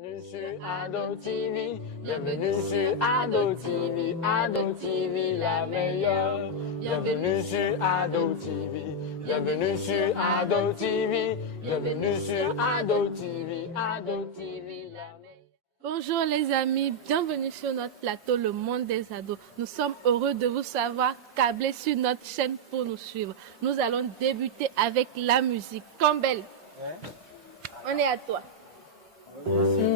Bienvenue sur Ado TV, bienvenue sur Ado TV, Ado TV la meilleure. Bienvenue sur Ado TV, bienvenue sur Ado TV, bienvenue sur Ado TV, Ado TV la meilleure. Bonjour les amis, bienvenue sur notre plateau Le Monde des Ados. Nous sommes heureux de vous savoir câblés sur notre chaîne pour nous suivre. Nous allons débuter avec la musique. Campbell, on est à toi.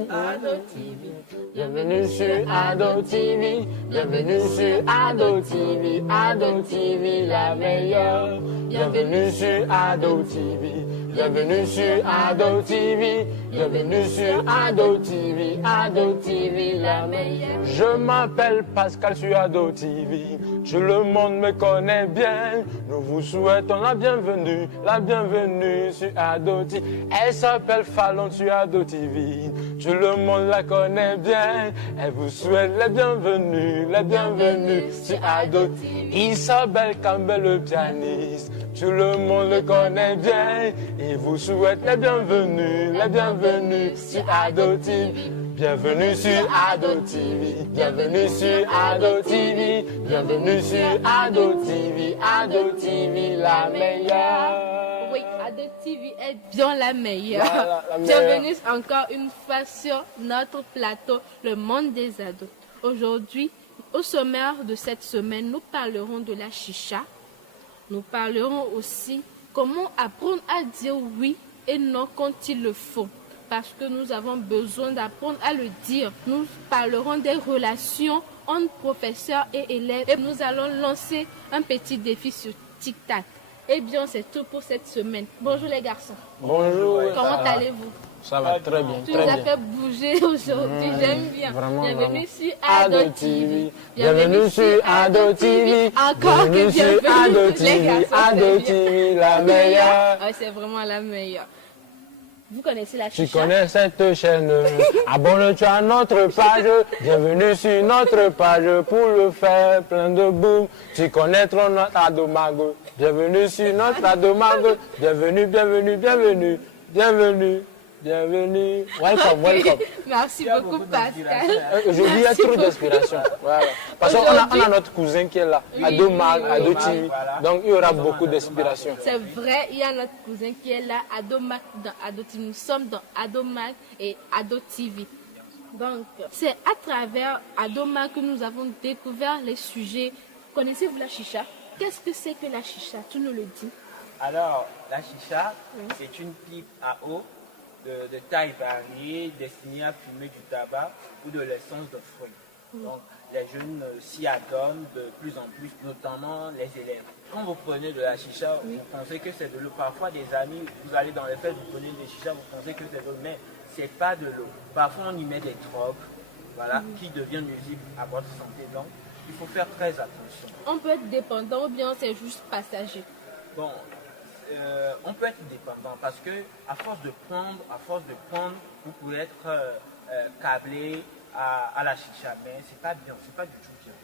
Ado TV. Bienvenue sur Ado TV, bienvenue sur Ado TV, Ado TV la meilleure. Bienvenue sur Ado TV, bienvenue sur Ado TV, bienvenue sur Ado TV, Ado TV la meilleure. Je m'appelle Pascal sur Ado TV, tout le monde me connaît bien. Nous vous souhaitons la bienvenue sur Ado TV. Elle s'appelle Fallon sur Ado TV, tout le monde la connaît bien. Elle vous souhaite la bienvenue sur Ado TV. Isabelle Campbell le pianiste, tout le monde le connaît bien. Il vous souhaite la bienvenue sur Ado TV. Bienvenue sur Ado TV, bienvenue sur Ado TV, bienvenue sur Ado TV, Ado TV la meilleure. Oui, Ado TV est bien la meilleure. Voilà, la meilleure. Bienvenue encore une fois sur notre plateau Le Monde des Ados. Aujourd'hui, au sommaire de cette semaine, nous parlerons de la chicha. Nous parlerons aussi comment apprendre à dire oui et non quand il le faut. Parce que nous avons besoin d'apprendre à le dire. Nous parlerons des relations entre professeurs et élèves. Et nous allons lancer un petit défi sur TikTok. Eh bien, c'est tout pour cette semaine. Bonjour les garçons. Bonjour. Comment allez-vous? Ça va très bien, Tu nous as fait bouger aujourd'hui, j'aime bien. Vraiment, Bienvenue vraiment. sur Ado TV. Bienvenue sur Ado TV. Encore Bienvenue que sur bienvenue. Ado Les TV, garçons, c'est Ado bien. TV la meilleure. Ouais, c'est vraiment la meilleure. Vous connaissez la Tu chicha? connais cette chaîne, abonne-toi à notre page, bienvenue sur notre page pour le faire plein de boum. Tu connaîtras notre Adomago, bienvenue sur notre Adomago, bienvenue, bienvenue, bienvenue, bienvenue, bienvenue. Welcome. Merci beaucoup, Pascal. Aujourd'hui, il y a Merci trop beaucoup. d'inspiration. Voilà. Parce qu'on a notre cousin qui est là, Adomag, Ado TV. Donc, il y aura beaucoup d'inspiration. C'est vrai, il y a notre cousin qui est là, Adomac dans Ado TV. Nous sommes dans Adomac et Ado TV. Donc, c'est à travers Adomac que nous avons découvert les sujets. Connaissez-vous la chicha? Qu'est-ce que c'est que la chicha? Tu nous le dis. Alors, la chicha, c'est une pipe à eau de taille variée destinée à fumer du tabac ou de l'essence de fruits. Donc, les jeunes s'y adonnent de plus en plus, notamment les élèves. Quand vous prenez de la chicha, vous pensez que c'est de l'eau. Parfois, des amis, vous allez dans les fêtes, vous prenez des chicha, vous pensez que c'est de l'eau, mais c'est pas de l'eau. Parfois, on y met des drogues, voilà, qui deviennent nuisibles à votre santé. Donc, il faut faire très attention. On peut être dépendant ou bien c'est juste passager. Bon, on peut être dépendant parce que à force de prendre, vous pouvez être câblé à la chicha, mais c'est pas bien, c'est pas du tout bien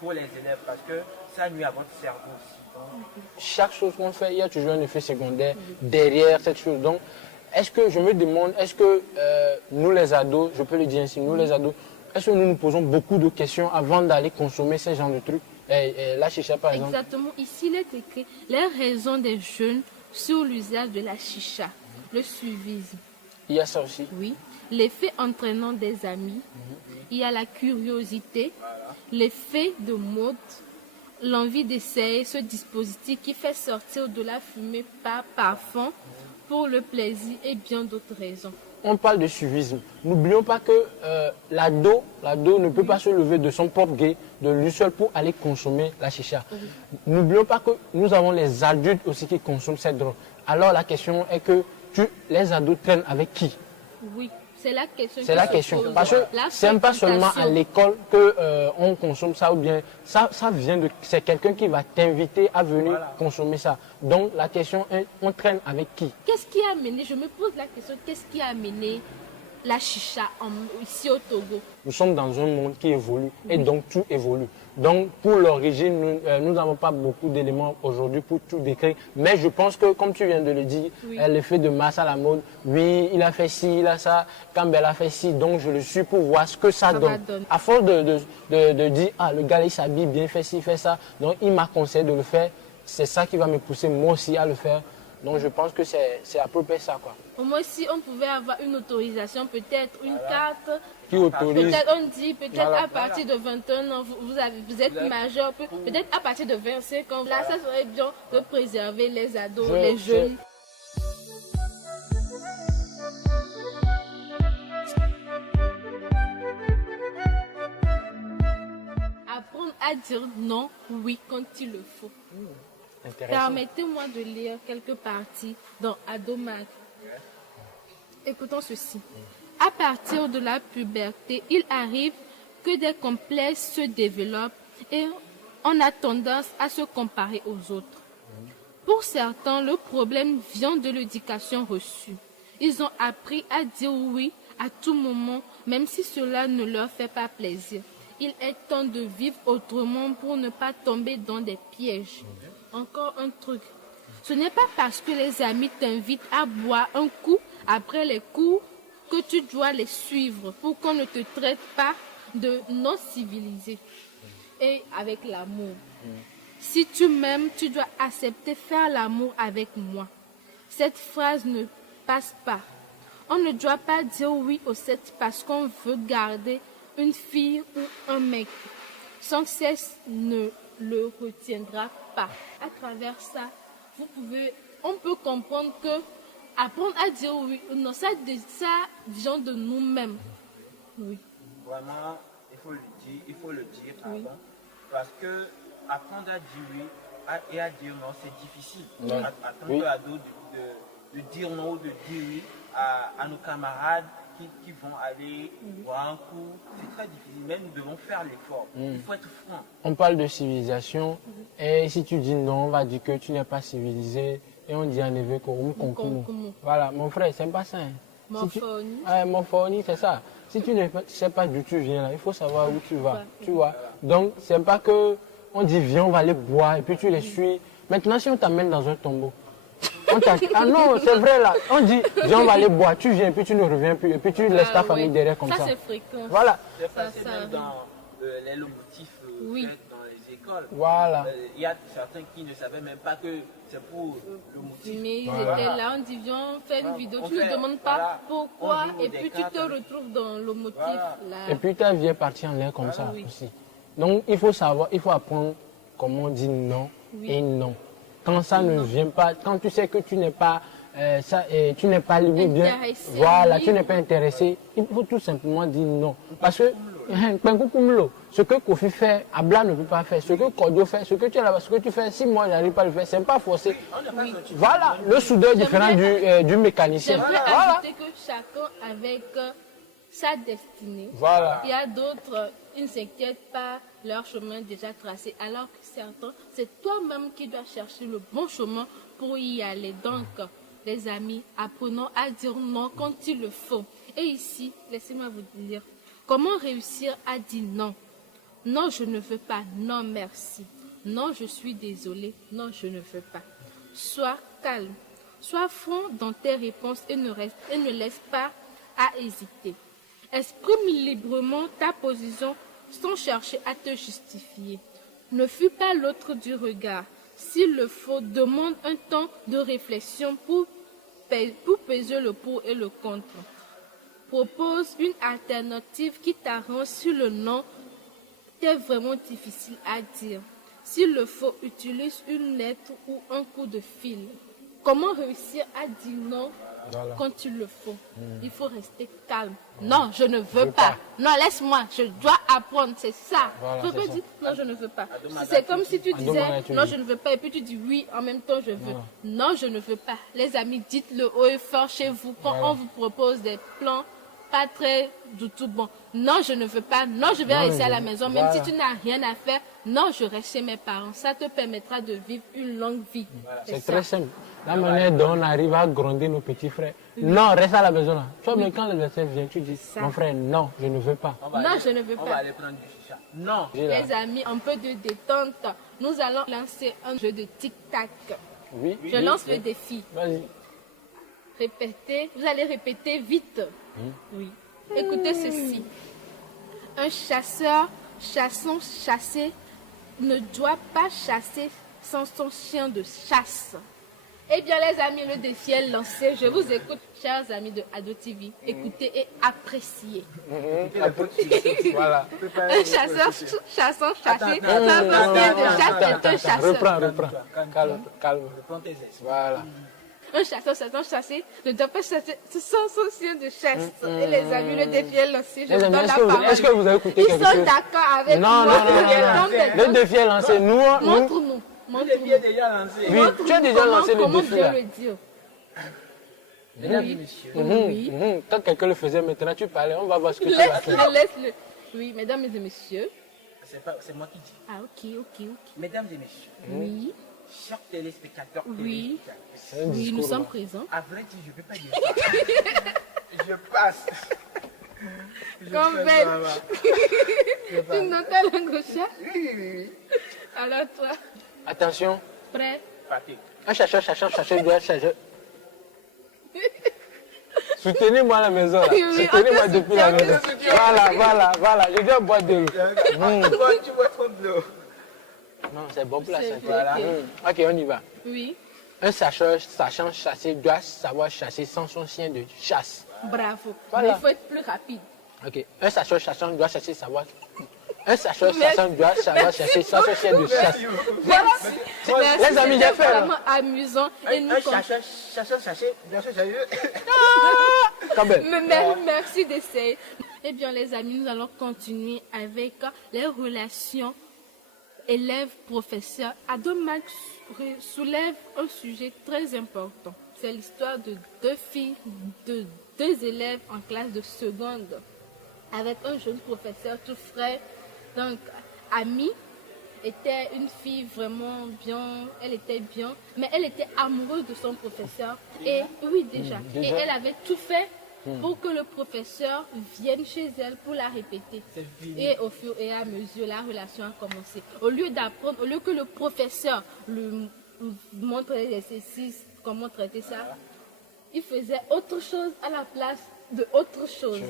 pour les élèves parce que ça nuit à votre cerveau aussi. Donc, Chaque chose qu'on fait, il y a toujours un effet secondaire derrière cette chose. Donc, est-ce que je me demande, est-ce que nous les ados, je peux le dire ainsi, nous les ados, est-ce que nous nous posons beaucoup de questions avant d'aller consommer ce genre de trucs? La chicha par exemple. Exactement. Ici, il est écrit les raisons des jeunes sur l'usage de la chicha. Le suivisme, Il y a ça aussi. oui. L'effet entraînant des amis. Il y a la curiosité, l'effet de mode, l'envie d'essayer ce dispositif qui fait sortir de la fumée par parfum pour le plaisir et bien d'autres raisons. On parle de suivisme. N'oublions pas que l'ado ne peut pas se lever de son propre gré, de lui seul pour aller consommer la chicha. N'oublions pas que nous avons les adultes aussi qui consomment cette drogue. Alors la question est que les ados traînent avec qui? Oui, c'est la question. C'est la question. Parce que ce n'est pas seulement à l'école qu'on consomme ça ou bien ça vient de. C'est quelqu'un qui va t'inviter à venir consommer ça. Donc la question est, on traîne avec qui? Qu'est-ce qui a amené, je me pose la question, qu'est-ce qui a amené la chicha ici au Togo? Nous sommes dans un monde qui évolue et donc tout évolue. Donc pour l'origine, nous n'avons pas beaucoup d'éléments aujourd'hui pour tout décrire. Mais je pense que, comme tu viens de le dire, l'effet de masse à la mode, oui, il a fait ci, il a ça, Campbell a fait ci, donc je le suis pour voir ce que ça donne. À force de dire, ah, le gars il s'habille bien, il fait ci, il fait ça, donc il m'a conseillé de le faire. C'est ça qui va me pousser moi aussi à le faire. Donc je pense que c'est à peu près ça, quoi. Moi aussi, on pouvait avoir une autorisation, peut-être une carte. Qui autorise. Peut-être on dit, peut-être à partir de 21 ans, vous êtes majeur, peut-être à partir de 25 ans. Là, ça serait bien de préserver les ados, les jeunes. Apprendre à dire non, oui, quand il le faut. Permettez-moi de lire quelques parties dans Adomag. Écoutons ceci. À partir de la puberté, il arrive que des complexes se développent et on a tendance à se comparer aux autres. Pour certains, le problème vient de l'éducation reçue. Ils ont appris à dire oui à tout moment, même si cela ne leur fait pas plaisir. Il est temps de vivre autrement pour ne pas tomber dans des pièges. Encore un truc. Ce n'est pas parce que les amis t'invitent à boire un coup après les cours que tu dois les suivre pour qu'on ne te traite pas de non civilisé. Et avec l'amour. Si tu m'aimes, tu dois accepter faire l'amour avec moi. Cette phrase ne passe pas. On ne doit pas dire oui au sexe parce qu'on veut garder une fille ou un mec. Son sexe ne le retiendra pas. À travers ça, on peut comprendre que apprendre à dire oui, non, ça vient de nous-mêmes. Oui. Vraiment, il faut le dire avant. Parce que apprendre à dire oui et à dire non, c'est difficile. En tant qu'ado, de dire non ou de dire oui à nos camarades qui vont aller boire un coup, c'est très difficile. Mais nous devons faire l'effort. Il faut être franc. On parle de civilisation et si tu dis non, on va dire que tu n'es pas civilisé et on dit en éveil qu'on Voilà, mon frère, c'est pas ça. Mon phony, c'est ça. Si tu ne sais pas d'où tu viens, là, il faut savoir où tu vas. Tu vois. Donc, c'est pas que on dit viens, on va aller boire et puis tu les suis. Maintenant, si on t'amène dans un tombeau, ah non, c'est vrai là. On dit, viens, on va aller boire, tu viens, puis tu ne reviens plus, et puis tu laisses ta famille derrière comme ça. Ça, c'est fréquent. Voilà. C'est passé même dans les locomotifs dans les écoles. Voilà. Il y a certains qui ne savaient même pas que c'est pour le motif. Mais ils étaient là, on dit, viens, fais une vidéo. Tu ne demandes pas pourquoi, et puis tu te retrouves dans le motif. Là. Et puis ta vie est partie en l'air comme ça aussi. Donc il faut savoir, il faut apprendre comment on dit non et non. Quand ça ne vient pas, quand tu sais que tu n'es pas, tu n'es pas libre, bien, voilà, tu n'es pas intéressé, il faut tout simplement dire non. Parce que ce que Kofi fait, Abla ne peut pas faire. Ce que Kodio fait, ce que tu as là-bas, ce que tu fais, si moi je n'arrive pas à le faire, c'est pas forcé. Voilà, le soudeur est différent du mécanicien. J'aimerais ajouter que chacun avec sa destinée. Voilà. Il y a d'autres, ils ne s'inquiètent pas, leur chemin est déjà tracé, alors que certains, c'est toi-même qui dois chercher le bon chemin pour y aller. Donc, les amis, apprenons à dire non quand il le faut. Et ici, laissez-moi vous dire, comment réussir à dire non? Non, je ne veux pas. Non, merci. Non, je suis désolé. Non, je ne veux pas. Sois calme. Sois franc dans tes réponses et ne laisse pas à hésiter. Exprime librement ta position sans chercher à te justifier. Ne fuis pas l'autre du regard. S'il le faut, demande un temps de réflexion pour peser le pour et le contre. Propose une alternative qui t'arrange si le non est vraiment difficile à dire. S'il le faut, utilise une lettre ou un coup de fil. Comment réussir à dire non quand il le faut? Il faut rester calme. Non, je ne veux pas. Non, laisse-moi, je dois apprendre, c'est ça. Je peux dire non, je ne veux pas. C'est comme si tu disais non, je ne veux pas et puis tu dis oui, en même temps je veux. Non, je ne veux pas. Les amis, dites-le haut et fort chez vous quand on vous propose des plans pas très du tout bon. Non, je ne veux pas. Non, je vais rester à la maison. Même si tu n'as rien à faire, non, je reste chez mes parents. Ça te permettra de vivre une longue vie. C'est très simple. La manière dont on arrive à gronder nos petits frères. Non, reste à la maison là. Toi, mais quand le médecin vient, tu dis, mon frère, non, je ne veux pas. Non, je ne veux On va pas. aller prendre du chicha. Non. Les amis, un peu de détente. Nous allons lancer un jeu de tic-tac. Oui. Je lance le défi. Vas-y. Répétez. Vous allez répéter vite. Oui. Écoutez ceci. Un chasseur chassant chassé ne doit pas chasser sans son chien de chasse. Eh bien les amis, le défi est lancé. Je vous écoute, chers amis de Ado TV. Écoutez et appréciez. Voilà. Un chasseur chassant chassé sans son chien de chasse est un chasseur. Reprends. Calme. Reprends tes esprits. Voilà. Un chasseur chassant chassé ne doit pas chasser sans son chien de chasse. Et les amis, le défi est lancé. Je Les vous amis, donne la parole. est-ce que vous avez écouté Ils quelque sont chose? d'accord avec Non, moi. Le défi est lancé. Nous, Montre-nous. Le défi est déjà lancé. oui, tu as déjà lancé le Comment défi bien là. le dire? Mesdames et messieurs, Oui. Quand quelqu'un le faisait, maintenant tu parlais, on va voir ce que tu vas faire. Laisse-le. Oui, mesdames et messieurs. c'est moi qui dis. Ah, ok. Mesdames et messieurs, Oui, chers téléspectateurs, Oui. téléspectatrices, C'est un oui, nous discours, sommes là. présents. à vrai dire, je ne peux pas dire ça. Je passe. Comme fais belle. ça, va. Tu notes la langue au chat? Oui. Alors toi, Attention, prêt? Patrick. un chercheur doit chercher. Soutenez-moi à la maison là. Oui, oui, Soutenez-moi on te depuis la soutient, maison. on te soutient. Voilà. Je dois boire de l'eau. Tu vois trop de l'eau. Non, c'est bon pour la C'est santé. voilà. Ok, on y va. Oui, Un chercheur sachant chasser doit savoir chasser sans son chien de chasse. bravo. Voilà. Mais il faut être plus rapide. Ok. Un chercheur sachant doit chasser savoir. Un chercheur sachant doit savoir chasser sans son chien de chasse. Merci. Les amis, j'ai C'était fait, là. vraiment amusant. Et nous, Un chasseur, bien sûr, Quand même. Merci d'essayer. Eh bien, les amis, nous allons continuer avec les relations élèves-professeurs. Ado Max soulève un sujet très important. C'est l'histoire de deux filles, de deux élèves en classe de seconde, avec un jeune professeur tout frais. Donc, Ami était une fille vraiment bien, elle était bien, mais elle était amoureuse de son professeur. Et oui, déjà. Et elle avait tout fait pour que le professeur vienne chez elle pour la répéter. Et au fur et à mesure, la relation a commencé. Au lieu d'apprendre, au lieu que le professeur lui montre les exercices, comment traiter ça, il faisait autre chose à la place de autre chose.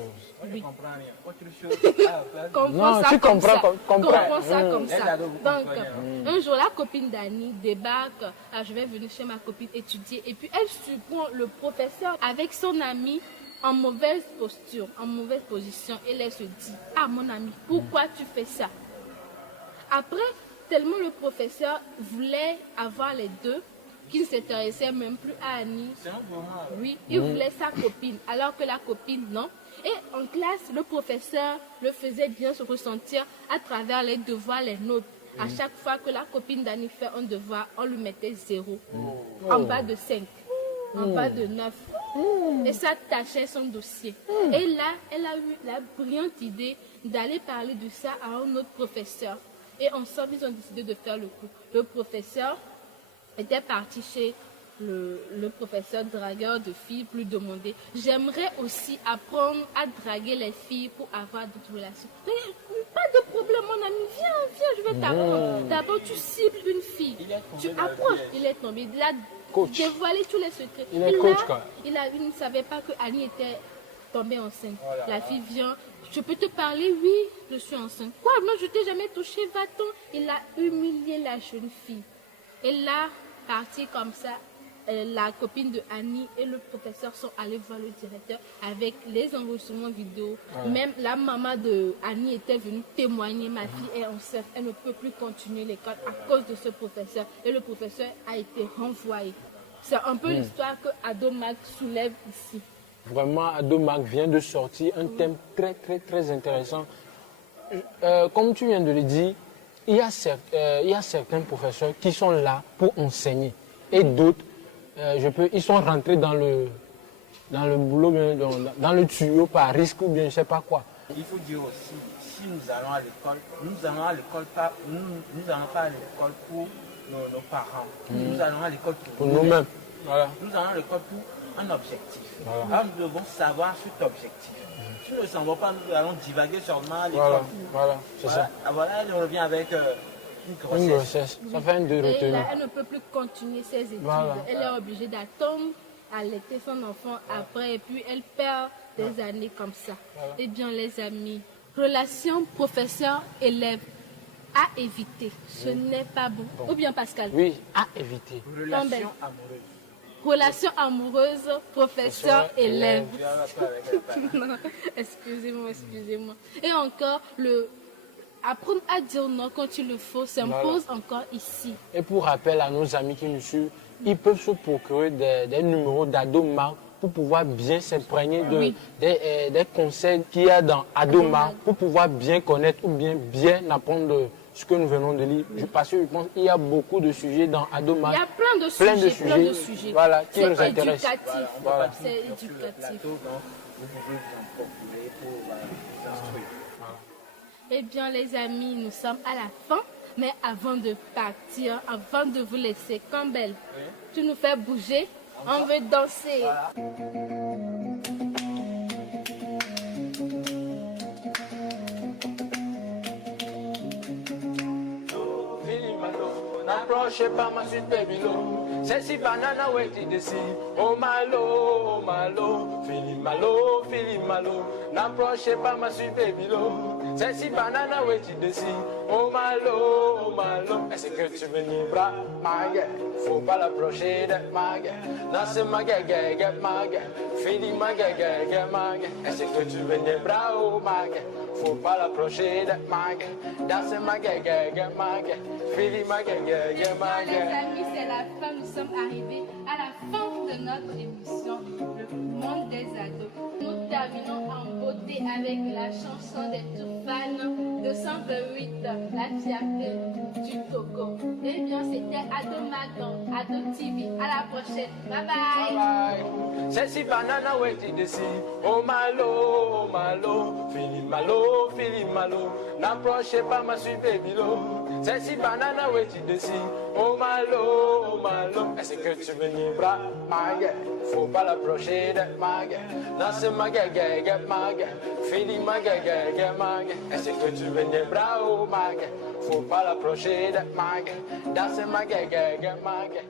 Je ne comprends rien. Autre chose à la place. Comprends Non, ça tu comme comprends, ça. comprends. Comprends ça comme Les ça. ados, vous Donc, comprenez, un jour, la copine d'Annie débarque. Ah, je vais venir chez ma copine étudier. Et puis, elle surprend le professeur avec son ami en mauvaise posture, en mauvaise position. Et elle se dit, ah mon ami, pourquoi tu fais ça? Après, tellement le professeur voulait avoir les deux, qu'il ne s'intéressait même plus à Annie. C'est un moment. Oui, il voulait sa copine, alors que la copine, non. Et en classe, le professeur le faisait bien se ressentir à travers les devoirs, les notes. À chaque fois que la copine d'Annie fait un devoir, on lui mettait 0. En bas de 5, en bas de 9. Et ça tachait son dossier. Et là, elle a eu la brillante idée d'aller parler de ça à un autre professeur. Et ensemble, ils ont décidé de faire le coup. Le professeur était parti chez le professeur dragueur de filles pour lui demander, j'aimerais aussi apprendre à draguer les filles pour avoir d'autres relations. Mais, pas de problème mon ami, viens, je vais t'apprendre. D'abord tu cibles une fille, tu approches, il est tombé, il a Coach. dévoilé tous les secrets. Il est Et coach, là, quoi. il ne savait pas que Annie était tombée enceinte. La fille vient, je peux te parler, oui, je suis enceinte. Quoi, moi je t'ai jamais touché, va-t'en. Il a humilié la jeune fille. Et là, parti comme ça, la copine de Annie et le professeur sont allés voir le directeur avec les enregistrements vidéo. Même la maman de Annie était venue témoigner, ma fille est enceinte, elle ne peut plus continuer l'école à cause de ce professeur. Et le professeur a été renvoyé. C'est un peu l'histoire que Ado Max soulève ici. Vraiment, Ado Mac vient de sortir un thème très intéressant. Comme tu viens de le dire, il y a certains professeurs qui sont là pour enseigner. Et d'autres, ils sont rentrés dans dans le boulot, bien, dans le tuyau par risque ou bien je sais pas quoi. Il faut dire aussi, si nous allons à l'école, nous allons pas à l'école pour nos parents. Nous allons à l'école pour nous-mêmes. Voilà. Nous allons à l'école pour un objectif. Voilà. Alors nous devons savoir cet objectif. Si nous ne savons pas, nous allons divaguer seulement à l'école. Voilà, voilà, c'est ça. Voilà, elle revient avec une grossesse. Une grossesse. Ça fait une de Et retenue. là, elle ne peut plus continuer ses études. Voilà. Elle est obligée d'attendre, allaiter son enfant après et puis elle perd des années comme ça. Voilà. Eh bien, les amis, relation professeur-élève à éviter. Ce n'est pas bon. Ou bien, Pascal? Oui, à éviter. Relation amoureuse. Relation amoureuse, professeur-élève. Avec Non, excusez-moi. Et encore, apprendre à dire non quand il le faut s'impose encore ici. Et pour rappel à nos amis qui nous suivent, ils peuvent se procurer des numéros d'Adomar pour pouvoir bien s'imprégner des conseils qu'il y a dans Adomar pour pouvoir bien connaître ou bien apprendre ce que nous venons de lire. Parce que je pense qu'il y a beaucoup de sujets dans Adomar. Il y a plein de sujets. Voilà, qui nous intéressent. Voilà. C'est éducatif. Donc, vous pouvez vous en procurer pour vous instruire. Eh bien, les amis, nous sommes à la fin. Mais avant de partir, avant de vous laisser, Campbell, tu nous fais bouger. On veut danser. Voilà. N'approchez pas ma suite baby low. C'est si banana waiting to see. Oh malo, feeling malo. N'approchez pas ma suite baby low. C'est si banana waiting to see. Oh malo. Est-ce que tu veux ni bras, ma gueule? Faut pas l'approcher de ma gueule. Non c'est ma gueule, ma gueule. Feeling ma gueule, ma gueule. Est-ce que tu veux ni bras, oh ma gueule? Faut pas l'approcher de ma gueule. Dans c'est ma gueule, ma gueule. Feeling ma gueule, ma Les gueule. amis, c'est la fin. Nous sommes arrivés à la fin de notre émission, Le Monde des Ados. Nous terminons en beauté avec la chanson des Toufans de 128, La fierté du Togo. Eh bien, c'était Ado Madan, Ado TV. À la prochaine. Bye bye. Bye. C'est si banana waiting to see. Oh malo, feeling malo. N'approchez pas ma suite baby low. C'est si banana waiting to see. Oh malo. Est-ce que tu veux ni bras, ma gueule? Faut pas l'approcher de ma gueule. Non c'est ma gueule, ma gueule. Feeling ma gueule, ma gueule. Est-ce que tu veux ni bras, oh ma gueule? Faut pas l'approcher de ma gueule. Dans c'est ma gueule, ma gueule.